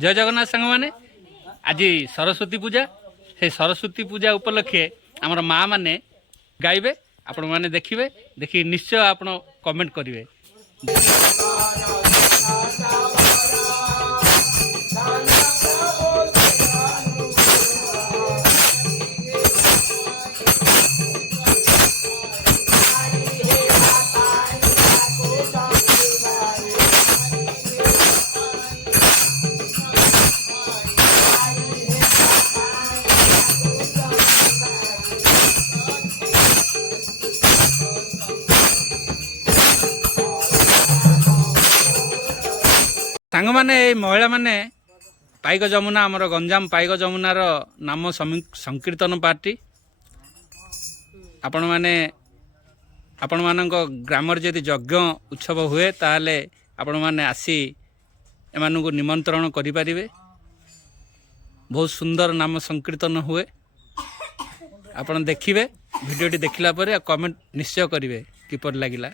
जय जगन्नाथ सांग मैंने आज सरस्वती पूजा से सरस्वती पूजा उपलक्षे आमर माँ मैंने गाइबे आपण मैंने देखिए देखिए निश्चय आप कमेंट करेंगे। सांग मैंने महिला माने पाइक जमुना आमर गंजाम पाइक जमुनार नाम संकीर्तन पार्टी आपण माने आपण मानक ग्राम जदि यज्ञ उत्सव हुए ताहले आपण माने आसी एमानकु निमंत्रण करि परिबे। बहुत सुंदर नाम संकीर्तन हुए आपण देखिबे वीडियोटी देखिला परे कमेंट निश्चय करिवे किपर लागिला।